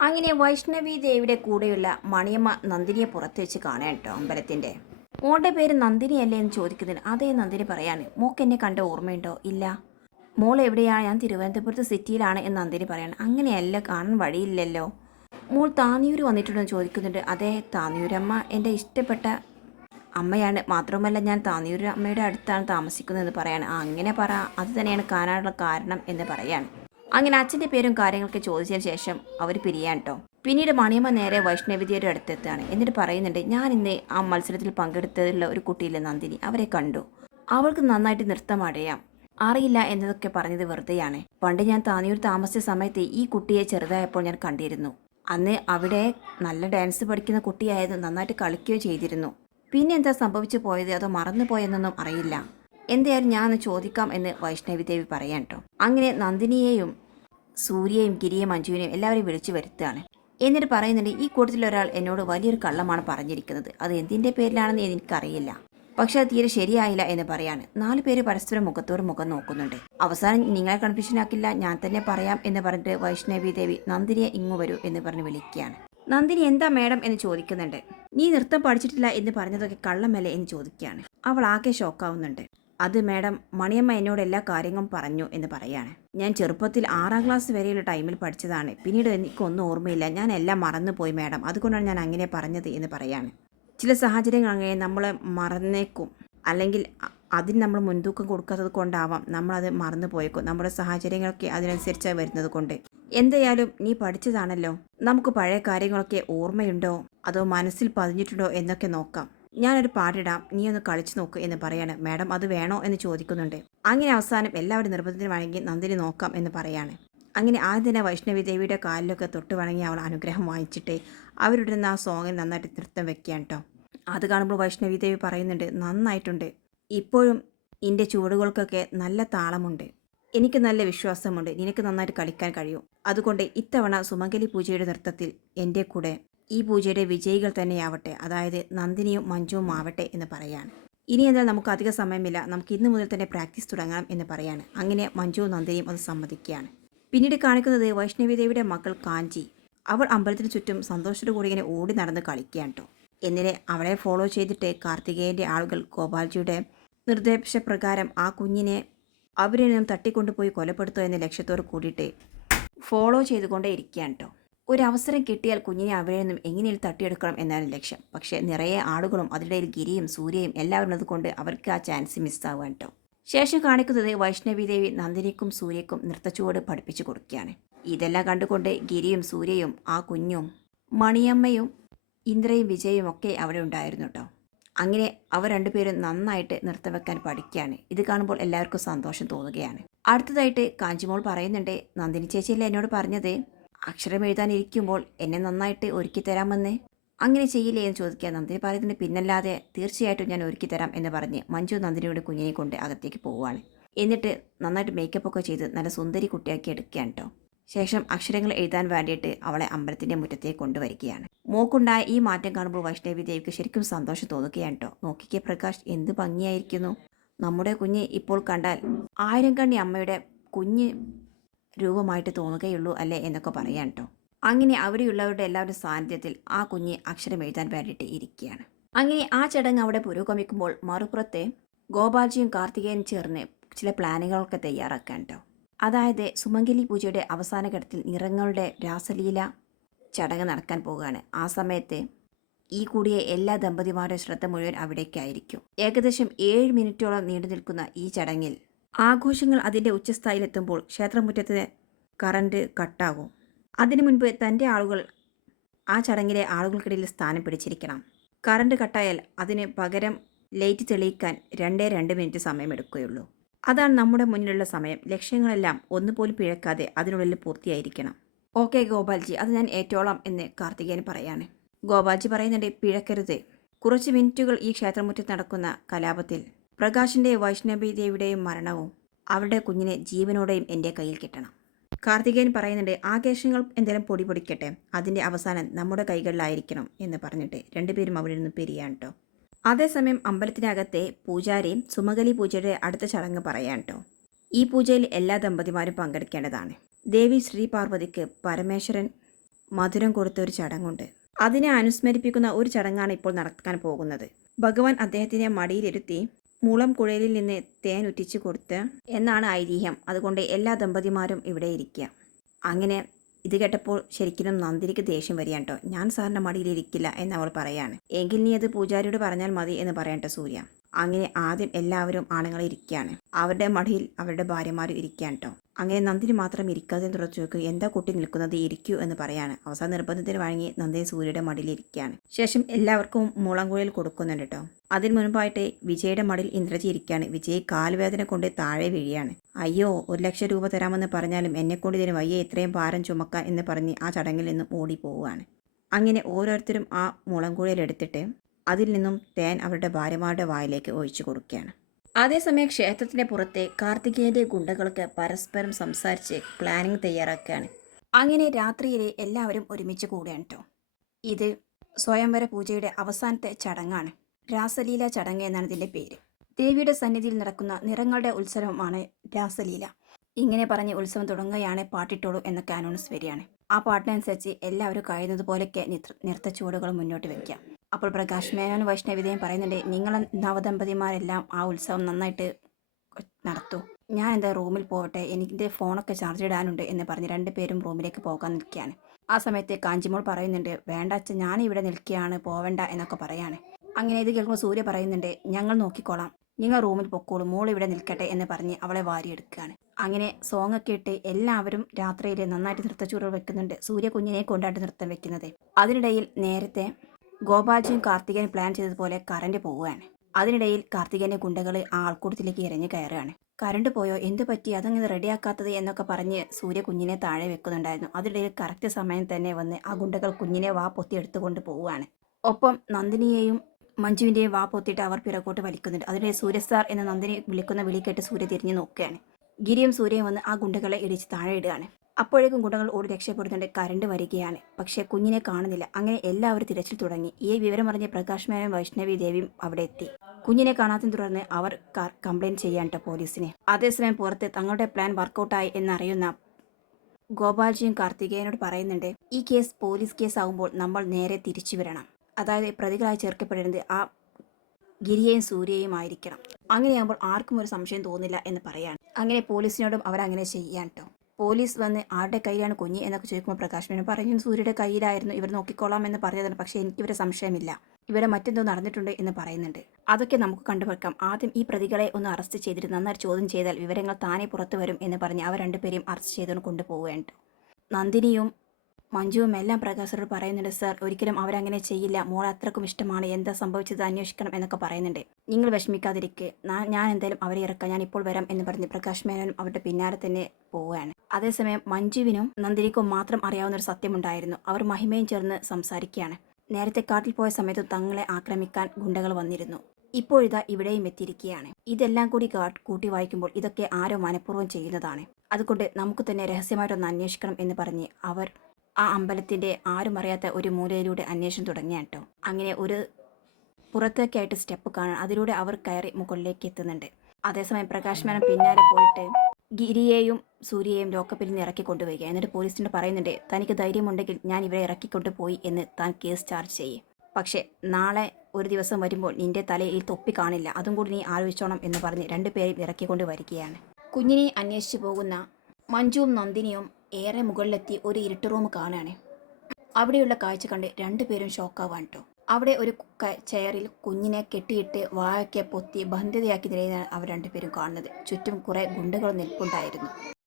അങ്ങനെ വൈഷ്ണവി ദേവിയുടെ കൂടെയുള്ള മണിയമ്മ നന്ദിനിയെ പുറത്ത് വെച്ച് കാണാൻ കേട്ടോ അമ്പലത്തിന്റെ. മോളുടെ പേര് നന്ദിനി അല്ലേ എന്ന് ചോദിക്കുന്നതിന് അതേ നന്ദിനി പറയാണ് മോക്ക് എന്നെ കണ്ട ഓർമ്മയുണ്ടോ? ഇല്ല. മോൾ എവിടെയാണ് ഞാൻ തിരുവനന്തപുരത്ത് സിറ്റിയിലാണ് എന്ന് നന്ദിനി പറയാണ്. അങ്ങനെയല്ല കാണാൻ വഴിയില്ലല്ലോ. മോൾ താന്നിയൂർ വന്നിട്ടുണ്ടെന്ന് ചോദിക്കുന്നുണ്ട്. അതേ താന്നിയൂരമ്മ എന്റെ ഇഷ്ടപ്പെട്ട അമ്മയാണ്. മാത്രമല്ല ഞാൻ താന്നിയൂർ അമ്മയുടെ അടുത്താണ് താമസിക്കുന്നതെന്ന് പറയാണ്. അങ്ങനെ പറ. അത് തന്നെയാണ് കാണാനുള്ള കാരണം എന്ന് പറയാണ്. അങ്ങനെ അച്ഛന്റെ പേരും കാര്യങ്ങളൊക്കെ ചോദിച്ചതിന് ശേഷം അവർ പിരിയാൻ കേട്ടോ പിന്നീട് മണിയമ്മ നേരെ വൈഷ്ണവിദ്യയുടെ അടുത്തെത്താണ് എന്നിട്ട് പറയുന്നുണ്ട് ഞാൻ ഇന്ന് ആ മത്സരത്തിൽ പങ്കെടുത്തതിലുള്ള ഒരു കുട്ടിയില്ല നന്ദിനി അവരെ കണ്ടു. അവൾക്ക് നന്നായിട്ട് നൃത്തം അടയാം. അറിയില്ല എന്നതൊക്കെ പറഞ്ഞത് വെറുതെയാണ്. പണ്ട് ഞാൻ താനിയൂർ താമസിച്ച സമയത്ത് ഈ കുട്ടിയെ ചെറുതായപ്പോൾ ഞാൻ കണ്ടിരുന്നു. അന്ന് അവിടെ നല്ല ഡാൻസ് പഠിക്കുന്ന കുട്ടിയായത് നന്നായിട്ട് കളിക്കുകയോ ചെയ്തിരുന്നു. പിന്നെ എന്താ സംഭവിച്ചു പോയത്? അതോ മറന്നു പോയെന്നൊന്നും അറിയില്ല. എന്തായാലും ഞാൻ ചോദിക്കാം എന്ന് വൈഷ്ണവി ദേവി പറയാൻ കേട്ടോ അങ്ങനെ നന്ദിനിയെയും സൂര്യയും ഗിരിയും മഞ്ജുവിനെയും എല്ലാവരെയും വിളിച്ചു വരുത്തുകയാണ്. എന്നിട്ട് പറയുന്നുണ്ട് ഈ കൂട്ടത്തിൽ ഒരാൾ എന്നോട് വലിയൊരു കള്ളമാണ് പറഞ്ഞിരിക്കുന്നത്. അത് എന്തിന്റെ പേരിലാണെന്ന് എനിക്കറിയില്ല. പക്ഷെ അത് തീരെ ശരിയായില്ല എന്ന് പറയാണ്. നാല് പേര് പരസ്പരം മുഖത്തോട് മുഖം നോക്കുന്നുണ്ട്. അവസാനം നിങ്ങളെ കൺഫ്യൂഷനാക്കില്ല ഞാൻ തന്നെ പറയാം എന്ന് പറഞ്ഞിട്ട് വൈഷ്ണവി ദേവി നന്ദിനിയെ ഇങ്ങു വരൂ എന്ന് പറഞ്ഞ് വിളിക്കുകയാണ്. നന്ദിനി എന്താ മേഡം? എന്ന് ചോദിക്കുന്നുണ്ട്. നീ നൃത്തം പഠിച്ചിട്ടില്ല എന്ന് പറഞ്ഞതൊക്കെ കള്ളമല്ലേ? എന്ന് ചോദിക്കുകയാണ്. അവൾ ആകെ ഷോക്കാവുന്നുണ്ട് അത് മാഡം മണിയമ്മ എന്നോട് എല്ലാ കാര്യങ്ങളും പറഞ്ഞു എന്ന് പറയാണ്. ഞാൻ ചെറുപ്പത്തിൽ ആറാം ക്ലാസ് വരെയുള്ള ടൈമിൽ പഠിച്ചതാണ്. പിന്നീട് എനിക്കൊന്നും ഓർമ്മയില്ല. ഞാൻ എല്ലാം മറന്നുപോയി മാഡം. അതുകൊണ്ടാണ് ഞാൻ അങ്ങനെ പറഞ്ഞത് എന്ന് പറയാണ്. ചില സാഹചര്യങ്ങൾ അങ്ങനെ നമ്മളെ മറന്നേക്കും. അല്ലെങ്കിൽ അതിന് നമ്മൾ മുൻതൂക്കം കൊടുക്കാത്തത് കൊണ്ടാവാം നമ്മളത് മറന്നു പോയേക്കും. നമ്മുടെ സാഹചര്യങ്ങളൊക്കെ അതിനനുസരിച്ചാണ് വരുന്നത് കൊണ്ട്. എന്തായാലും നീ പഠിച്ചതാണല്ലോ. നമുക്ക് പഴയ കാര്യങ്ങളൊക്കെ ഓർമ്മയുണ്ടോ? അതോ മനസ്സിൽ പതിഞ്ഞിട്ടുണ്ടോ എന്നൊക്കെ നോക്കാം. ഞാനൊരു പാട്ടിടാം നീ ഒന്ന് കളിച്ചു നോക്ക് എന്ന് പറയാണ്. മാഡം അത് വേണോ? എന്ന് ചോദിക്കുന്നുണ്ട്. അങ്ങനെ അവസാനം എല്ലാവരും നിർബന്ധത്തിന് വഴങ്ങി നന്ദിനി നോക്കാം എന്ന് പറയാണ്. അങ്ങനെ ആദ്യം തന്നെ വൈഷ്ണവി ദേവിയുടെ കാലിലൊക്കെ തൊട്ട് വണങ്ങി അവൾ അനുഗ്രഹം വാങ്ങിച്ചിട്ട് അവരുടെ ആ സോങ്ങിൽ നന്നായിട്ട് നൃത്തം വെക്കുകയാണ് കേട്ടോ അത് കാണുമ്പോൾ വൈഷ്ണവി ദേവി പറയുന്നുണ്ട് നന്നായിട്ടുണ്ട്. ഇപ്പോഴും എന്റെ ചുവടുകൾക്കൊക്കെ നല്ല താളമുണ്ട്. എനിക്ക് നല്ല വിശ്വാസമുണ്ട്. നിനക്ക് നന്നായിട്ട് കളിക്കാൻ കഴിയും. അതുകൊണ്ട് ഇത്തവണ സുമംഗലി പൂജയുടെ നൃത്തത്തിൽ എന്റെ കൂടെ ഈ പൂജയുടെ വിജയികൾ തന്നെയാവട്ടെ അതായത് നന്ദിനിയും മഞ്ജുവും ആവട്ടെ എന്ന് പറയാണ്. ഇനി എന്നാൽ നമുക്ക് അധിക സമയമില്ല. നമുക്ക് ഇന്ന് മുതൽ തന്നെ പ്രാക്ടീസ് തുടങ്ങാം എന്ന് പറയാണ്. അങ്ങനെ മഞ്ജുവും നന്ദിനിയും അത് സമ്മതിക്കുകയാണ്. പിന്നീട് കാണിക്കുന്നത് വൈഷ്ണവിദേവിയുടെ മകൾ കാഞ്ചി. അവൾ അമ്പലത്തിന് ചുറ്റും സന്തോഷത്തോടു കൂടി ഇങ്ങനെ ഓടി നടന്ന് കളിക്കുകയാണ് കേട്ടോ എന്നിട്ട് അവളെ ഫോളോ ചെയ്തിട്ട് കാർത്തികേയന്റെ ആളുകൾ ഗോപാൽജിയുടെ നിർദ്ദേശപ്രകാരം ആ കുഞ്ഞിനെ അവരിൽ നിന്നും തട്ടിക്കൊണ്ടുപോയി കൊലപ്പെടുത്തുക എന്ന ലക്ഷ്യത്തോട് കൂടിയിട്ട് ഫോളോ ചെയ്തുകൊണ്ടേ ഇരിക്കുകയാണ് കേട്ടോ ഒരു അവസരം കിട്ടിയാൽ കുഞ്ഞിനെ അവിടെ നിന്നും എങ്ങനെയും തട്ടിയെടുക്കണം എന്നാണ് ലക്ഷ്യം. പക്ഷേ നിറയെ ആളുകളും അതിനിടയിൽ ഗിരിയും സൂര്യയും എല്ലാവരും അതുകൊണ്ട് അവർക്ക് ആ ചാൻസ് മിസ്സാവാൻ കേട്ടോ ശേഷം കാണിക്കുന്നത് വൈഷ്ണവി ദേവി നന്ദിനിക്കും സൂര്യക്കും നൃത്തച്ചുവട് പഠിപ്പിച്ചു കൊടുക്കുകയാണ്. ഇതെല്ലാം കണ്ടുകൊണ്ട് ഗിരിയും സൂര്യയും ആ കുഞ്ഞും മണിയമ്മയും ഇന്ദ്രയും വിജയും ഒക്കെ അവിടെ ഉണ്ടായിരുന്നു കേട്ടോ അങ്ങനെ അവർ രണ്ടുപേരും നന്നായിട്ട് നൃത്തം വെക്കാൻ പഠിക്കുകയാണ്. ഇത് കാണുമ്പോൾ എല്ലാവർക്കും സന്തോഷം തോന്നുകയാണ്. അടുത്തതായിട്ട് കാഞ്ചിമോൾ പറയുന്നുണ്ട് നന്ദിനി ചേച്ചിയല്ലേ എന്നോട് പറഞ്ഞത്? അക്ഷരം എഴുതാനിരിക്കുമ്പോൾ എന്നെ നന്നായിട്ട് ഒരുക്കി തരാമെന്ന് അങ്ങനെ ചെയ്യില്ലേ എന്ന് ചോദിക്കാൻ നന്ദിനി പറയുന്നുണ്ട്. പിന്നല്ലാതെ തീർച്ചയായിട്ടും ഞാൻ ഒരുക്കി തരാം എന്ന് പറഞ്ഞ് മഞ്ജു നന്ദിനിയുടെ കുഞ്ഞിനെ കൊണ്ട് അകത്തേക്ക് പോവുകയാണ്. എന്നിട്ട് നന്നായിട്ട് മേക്കപ്പ് ഒക്കെ ചെയ്ത് നല്ല സുന്ദരി കുട്ടിയാക്കി എടുക്കുകയാണ് കേട്ടോ ശേഷം അക്ഷരങ്ങൾ എഴുതാൻ വേണ്ടിയിട്ട് അവളെ അമ്പലത്തിന്റെ മുറ്റത്തേക്ക് കൊണ്ടുവരികയാണ്. മോക്കുണ്ടായ ഈ മാറ്റം കാണുമ്പോൾ വൈഷ്ണവി ദേവിക്ക് ശരിക്കും സന്തോഷം തോന്നുകയാണ് കേട്ടോ നോക്കിക്കേ പ്രകാശ് എന്ത് ഭംഗിയായിരിക്കുന്നു. നമ്മുടെ കുഞ്ഞ് ഇപ്പോൾ കണ്ടാൽ ആയിരം കണ്ണി അമ്മയുടെ കുഞ്ഞ് രൂപമായിട്ട് തോന്നുകയുള്ളൂ അല്ലേ എന്നൊക്കെ പറയാൻ കേട്ടോ അങ്ങനെ അവിടെയുള്ളവരുടെ എല്ലാവരുടെ സാന്നിധ്യത്തിൽ ആ കുഞ്ഞ് അക്ഷരം എഴുതാൻ വേണ്ടിയിട്ട് ഇരിക്കുകയാണ്. അങ്ങനെ ആ ചടങ്ങ് അവിടെ പുരോഗമിക്കുമ്പോൾ മറുപുറത്തെ ഗോപാൽജിയും കാർത്തികേയനും ചേർന്ന് ചില പ്ലാനുകളൊക്കെ തയ്യാറാക്കാൻ കേട്ടോ അതായത് സുമംഗലി പൂജയുടെ അവസാന ഘട്ടത്തിൽ നിറങ്ങളുടെ രാസലീല ചടങ്ങ് നടക്കാൻ പോവുകയാണ്. ആ സമയത്ത് ഈ കൂടിയ എല്ലാ ദമ്പതിമാരുടെ ശ്രദ്ധ മുഴുവൻ അവിടേക്കായിരിക്കും. ഏകദേശം ഏഴ് മിനിറ്റോളം നീണ്ടു നിൽക്കുന്ന ഈ ചടങ്ങിൽ ആഘോഷങ്ങൾ അതിന്റെ ഉച്ചസ്ഥായിലെത്തുമ്പോൾ ക്ഷേത്രമുറ്റത്ത് കറണ്ട് കട്ടാകും. അതിനു മുൻപ് തന്റെ ആളുകൾ ആ ചടങ്ങിലെ ആളുകൾക്കിടയിൽ സ്ഥാനം പിടിച്ചിരിക്കണം. കറണ്ട് കട്ടായാൽ അതിന് പകരം ലൈറ്റ് തെളിയിക്കാൻ രണ്ടേ രണ്ട് മിനിറ്റ് സമയമെടുക്കുകയുള്ളൂ. അതാണ് നമ്മുടെ മുന്നിലുള്ള സമയം. ലക്ഷ്യങ്ങളെല്ലാം ഒന്നുപോലും പിഴക്കാതെ അതിനുള്ളിൽ പൂർത്തിയായിരിക്കണം. ഓക്കെ ഗോപാൽജി അത് ഞാൻ ഏറ്റോളാം എന്ന് കാർത്തികേയൻ പറയാണ്. ഗോപാൽജി പറയുന്നുണ്ട് പിഴക്കരുത്. കുറച്ച് മിനിറ്റുകൾ ഈ ക്ഷേത്രമുറ്റത്ത് നടക്കുന്ന കലാപത്തിൽ പ്രകാശിന്റെ വൈഷ്ണവി ദേവിയുടെയും മരണവും അവരുടെ കുഞ്ഞിനെ ജീവനോടെയും എന്റെ കയ്യിൽ കിട്ടണം. കാർത്തികേയൻ പറയുന്നുണ്ട് ആകേശങ്ങൾ എന്തെങ്കിലും പൊടി പൊടിക്കട്ടെ. അതിന്റെ അവസാനം നമ്മുടെ കൈകളിലായിരിക്കണം എന്ന് പറഞ്ഞിട്ട് രണ്ടുപേരും അവിടെ നിന്ന് പിരിയാണ് കേട്ടോ അതേസമയം അമ്പലത്തിനകത്തെ പൂജാരിയും സുമകലി പൂജയുടെ അടുത്ത ചടങ്ങ് പറയാൻ കേട്ടോ ഈ പൂജയിൽ എല്ലാ ദമ്പതിമാരും പങ്കെടുക്കേണ്ടതാണ്. ദേവി ശ്രീ പാർവതിക്ക് പരമേശ്വരൻ മധുരം കൊടുത്ത ഒരു ചടങ്ങുണ്ട്. അതിനെ അനുസ്മരിപ്പിക്കുന്ന ഒരു ചടങ്ങാണ് ഇപ്പോൾ നടക്കാൻ പോകുന്നത്. ഭഗവാൻ അദ്ദേഹത്തിനെ മടിയിലിരുത്തി മുളം കുഴലിൽ നിന്ന് തേൻ ഉറ്റിച്ചു കൊടുത്ത് എന്നാണ് ഐതിഹ്യം. അതുകൊണ്ട് എല്ലാ ദമ്പതിമാരും ഇവിടെ ഇരിക്കുക അങ്ങനെ ഇത് കേട്ടപ്പോൾ ശരിക്കും നന്ദിനിക്ക് ദേഷ്യം വരികയാണ് കേട്ടോ ഞാൻ സാറിന്റെ മടിയിലിരിക്കില്ല എന്നവൾ പറയാണ്. എങ്കിൽ നീ അത് പൂജാരിയോട് പറഞ്ഞാൽ മതി എന്ന് പറയട്ടെ സൂര്യ. അങ്ങനെ ആദ്യം എല്ലാവരും ആണുങ്ങൾ ഇരിക്കുകയാണ്. അവരുടെ മടിയിൽ അവരുടെ ഭാര്യമാരും ഇരിക്കുകയാണ് കേട്ടോ അങ്ങനെ നന്ദിനി മാത്രം ഇരിക്കാതെ തുടച്ചു നോക്കും എന്താ കുട്ടി നിൽക്കുന്നത്? ഇരിക്കൂ എന്ന് പറയാണ്. അവസാന നിർബന്ധത്തിന് വഴങ്ങി നന്ദിനി സൂര്യയുടെ മടിയിൽ ഇരിക്കുകയാണ്. ശേഷം എല്ലാവർക്കും മുളങ്കുഴൽ കൊടുക്കുന്നുണ്ട് കേട്ടോ അതിന് മുൻപായിട്ട് വിജയുടെ മടിയിൽ ഇന്ദ്രജി ഇരിക്കുകയാണ്. വിജയ് കാൽവേദന കൊണ്ട് താഴെ വീഴുകയാണ്. അയ്യോ ഒരു ലക്ഷം രൂപ തരാമെന്ന് പറഞ്ഞാലും എന്നെക്കൊണ്ട് ഇതിന് വയ്യ ഇത്രയും ഭാരം ചുമക്കാൻ എന്ന് പറഞ്ഞ് ആ ചടങ്ങിൽ നിന്നും ഓടിപ്പോവുകയാണ്. അങ്ങനെ ഓരോരുത്തരും ആ മുളങ്കുഴൽ എടുത്തിട്ട് അതിൽ നിന്നും തേൻ അവരുടെ ഭാര്യമാരുടെ വായിലേക്ക് ഒഴിച്ചു കൊടുക്കുകയാണ്. അതേസമയം ക്ഷേത്രത്തിന്റെ പുറത്തെ കാർത്തികേയന്റെ ഗുണ്ടകൾക്ക് പരസ്പരം സംസാരിച്ച് പ്ലാനിങ് തയ്യാറാക്കുകയാണ്. അങ്ങനെ രാത്രിയിലെ എല്ലാവരും ഒരുമിച്ച് കൂടുകയാണ് കേട്ടോ ഇത് സ്വയംവര പൂജയുടെ അവസാനത്തെ ചടങ്ങാണ്. രാസലീല ചടങ്ങ് എന്നാണ് ഇതിന്റെ പേര്. ദേവിയുടെ സന്നിധിയിൽ നടക്കുന്ന നിറങ്ങളുടെ ഉത്സവമാണ് രാസലീല. ഇങ്ങനെ പറഞ്ഞ് ഉത്സവം തുടങ്ങുകയാണ് പാട്ടിട്ടോളൂ എന്ന അനൗൺസ് വരികയാണ്. ആ പാട്ടിനനുസരിച്ച് എല്ലാവരും കഴിയുന്നത് പോലെയൊക്കെ നൃത്തച്ചുവടുകൾ മുന്നോട്ട് വയ്ക്കാം അപ്പോൾ പ്രകാശ് മേനോൻ വൈഷ്ണവിതയും പറയുന്നുണ്ട് നിങ്ങൾ നവദമ്പതിമാരെല്ലാം ആ ഉത്സവം നന്നായിട്ട് നടത്തൂ. ഞാൻ എന്താ റൂമിൽ പോകട്ടെ എനിക്ക് ഫോണൊക്കെ ചാർജ് ഇടാനുണ്ട് എന്ന് പറഞ്ഞ് രണ്ടുപേരും റൂമിലേക്ക് പോകാൻ നിൽക്കുകയാണ്. ആ സമയത്ത് കാഞ്ചിമോൾ പറയുന്നുണ്ട് വേണ്ട അച്ഛൻ ഞാൻ ഇവിടെ നിൽക്കുകയാണ് പോവണ്ട എന്നൊക്കെ പറയാണ്. അങ്ങനെ ഇത് കേൾക്കുമ്പോൾ സൂര്യ പറയുന്നുണ്ട് ഞങ്ങൾ നോക്കിക്കോളാം. നിങ്ങൾ റൂമിൽ പൊക്കോളൂ മോൾ ഇവിടെ നിൽക്കട്ടെ എന്ന് പറഞ്ഞ് അവളെ വാരിയെടുക്കുകയാണ്. അങ്ങനെ സോങ് ഒക്കെ ഇട്ട് എല്ലാവരും രാത്രിയിൽ നന്നായിട്ട് നൃത്തച്ചൂറുകൾ വെക്കുന്നുണ്ട്. സൂര്യ കുഞ്ഞിനെ കൊണ്ടാട്ട് നൃത്തം വെക്കുന്നത്. അതിനിടയിൽ നേരത്തെ ഗോപാൽജിയും കാർത്തികൻ പ്ലാൻ ചെയ്തതുപോലെ കറണ്ട് പോവുകയാണ്. അതിനിടയിൽ കാർത്തികന്റെ ഗുണ്ടകൾ ആൾക്കൂട്ടത്തിലേക്ക് ഇറങ്ങി കയറുകയാണ്. കറണ്ട് പോയോ? എന്ത് പറ്റി? അതങ്ങനെ റെഡിയാക്കാത്തത് എന്നൊക്കെ പറഞ്ഞ് സൂര്യ കുഞ്ഞിനെ താഴെ വെക്കുന്നുണ്ടായിരുന്നു. അതിനിടയിൽ കറക്റ്റ് സമയം തന്നെ വന്ന് ആ ഗുണ്ടകൾ കുഞ്ഞിനെ വാ പൊത്തി എടുത്തുകൊണ്ട് പോവുകയാണ്. ഒപ്പം നന്ദിനിയെയും മഞ്ജുവിന്റെയും വാ പൊത്തിയിട്ട് അവർ പിറകോട്ട് വലിക്കുന്നുണ്ട്. അതിനിടെ സൂര്യ സാർ എന്ന നന്ദിനി വിളിക്കുന്ന വിളി കേട്ട് സൂര്യ തിരിഞ്ഞു നോക്കുകയാണ്. ഗിരിയും സൂര്യയും വന്ന് ആ ഗുണ്ടകളെ ഇടിച്ച് താഴെ ഇടുകയാണ്. അപ്പോഴേക്കും കുടങ്ങൾ ഓടി രക്ഷപ്പെടുന്നുണ്ട്. കരണ്ട് വരികയാണ്. പക്ഷേ കുഞ്ഞിനെ കാണുന്നില്ല. അങ്ങനെ എല്ലാവരും തിരച്ചിൽ തുടങ്ങി. ഈ വിവരം അറിഞ്ഞ പ്രകാശ് മേനോൻ വൈഷ്ണവി ദേവിയും അവിടെ എത്തി. കുഞ്ഞിനെ കാണാത്തതിനെ തുടർന്ന് അവർ കംപ്ലൈന്റ് ചെയ്യാൻ പോലീസിനെ. അതേസമയം പുറത്ത് തങ്ങളുടെ പ്ലാൻ വർക്കൗട്ടായി എന്നറിയുന്ന ഗോപാൽജിയും കാർത്തികേയനോട് പറയുന്നുണ്ട് ഈ കേസ് പോലീസ് കേസ് ആകുമ്പോൾ നമ്മൾ നേരെ തിരിച്ചു വരണം. അതായത് പ്രതികളായി ചേർക്കപ്പെടേണ്ടത് ആ ഗിരിയെയും സൂര്യയും ആയിരിക്കണം. അങ്ങനെയാകുമ്പോൾ ആർക്കും ഒരു സംശയം തോന്നില്ല എന്ന് പറയാണ്. അങ്ങനെ പോലീസിനോടും അവരങ്ങനെ ചെയ്യാൻ കേട്ടോ പോലീസ് വന്ന് ആരുടെ കയ്യിലാണ് കുഞ്ഞ് എന്നൊക്കെ ചോദിക്കുമ്പോൾ പ്രകാശ് മേനോൻ പറഞ്ഞു സൂര്യയുടെ കയ്യിലായിരുന്നു ഇവർ നോക്കിക്കോളാം എന്ന് പറഞ്ഞതാണ്. പക്ഷേ എനിക്ക് ഇവരെ സംശയമില്ല. ഇവിടെ മറ്റെന്തോ നടന്നിട്ടുണ്ട് എന്ന് പറയുന്നുണ്ട്. അതൊക്കെ നമുക്ക് കണ്ടുവെക്കാം ആദ്യം ഈ പ്രതികളെ ഒന്ന് അറസ്റ്റ് ചെയ്തിട്ട് നന്നായി ചോദ്യം ചെയ്താൽ വിവരങ്ങൾ താനെ പുറത്തു വരും എന്ന് പറഞ്ഞ് അവർ രണ്ടുപേരെയും അറസ്റ്റ് ചെയ്തുകൊണ്ട് കൊണ്ടുപോവുകയാണ്. നന്ദിനിയും മഞ്ജുവും എല്ലാം പ്രകാശരോട് പറയുന്നുണ്ട് സർ ഒരിക്കലും അവരങ്ങനെ ചെയ്യില്ല. മോൾ അത്രക്കും ഇഷ്ടമാണ്. എന്താ സംഭവിച്ചത്? അന്വേഷിക്കണം എന്നൊക്കെ പറയുന്നുണ്ട്. നിങ്ങൾ വിഷമിക്കാതിരിക്കെ. ഞാൻ എന്തായാലും അവരെ ഇറക്കാം. ഞാൻ ഇപ്പോൾ വരാം എന്ന് പറഞ്ഞ് പ്രകാശ് മേനോനും അവരുടെ പിന്നാലെ തന്നെ പോവുകയാണ്. അതേസമയം മഞ്ജുവിനും നന്ദിനിക്കും മാത്രം അറിയാവുന്ന ഒരു സത്യമുണ്ടായിരുന്നു. അവർ മഹിമയും ചേർന്ന് സംസാരിക്കുകയാണ്. നേരത്തെ കാട്ടിൽ പോയ സമയത്ത് തങ്ങളെ ആക്രമിക്കാൻ ഗുണ്ടകൾ വന്നിരുന്നു. ഇപ്പോഴിതാ ഇവിടെയും എത്തിയിരിക്കുകയാണ്. ഇതെല്ലാം കൂടി കൂട്ടി വായിക്കുമ്പോൾ ഇതൊക്കെ ആരോ മനഃപൂർവം ചെയ്യുന്നതാണ്. അതുകൊണ്ട് നമുക്ക് തന്നെ രഹസ്യമായിട്ടൊന്ന് അന്വേഷിക്കണം എന്ന് പറഞ്ഞ് അവർ ആ അമ്പലത്തിന്റെ ആരും അറിയാത്ത ഒരു മൂലയിലൂടെ അന്വേഷണം തുടങ്ങിയ കേട്ടോ അങ്ങനെ ഒരു പുറത്തേക്കായിട്ട് സ്റ്റെപ്പ് കാണാൻ അതിലൂടെ അവർ കയറി മുകളിലേക്ക് എത്തുന്നുണ്ട്. അതേസമയം പ്രകാശ് മേനൻ പിന്നാലെ പോയിട്ട് ഗിരിയെയും സൂര്യയെയും ലോക്കപ്പിൽ നിന്ന് ഇറക്കി എന്നിട്ട് പോലീസിനോട് പറയുന്നുണ്ട് തനിക്ക് ധൈര്യമുണ്ടെങ്കിൽ ഞാൻ ഇവരെ ഇറക്കിക്കൊണ്ട് പോയി എന്ന് താൻ കേസ് ചാർജ് ചെയ്യും. പക്ഷേ നാളെ ഒരു ദിവസം വരുമ്പോൾ നിന്റെ തലയിൽ തൊപ്പി കാണില്ല. അതും കൂടി നീ ആലോചിച്ചോണം എന്ന് പറഞ്ഞ് രണ്ടുപേരെയും ഇറക്കിക്കൊണ്ട് വരികയാണ്. കുഞ്ഞിനെ അന്വേഷിച്ചു പോകുന്ന മഞ്ജുവും നന്ദിനിയും ഏറെ മുകളിലെത്തി ഒരു ഇരുട്ട് റൂം കാണുകയാണ്. അവിടെയുള്ള കാഴ്ച കണ്ട് രണ്ടുപേരും ഷോക്കാവാൻ കേട്ടോ. അവിടെ ഒരു ചെയറിൽ കുഞ്ഞിനെ കെട്ടിയിട്ട് വായൊക്കെ പൊത്തി ബന്ധിതയാക്കി നിലയിലാണ് അവർ രണ്ടുപേരും കാണുന്നത്. ചുറ്റും കുറേ ഗുണ്ടകൾ നിൽപ്പുണ്ടായിരുന്നു.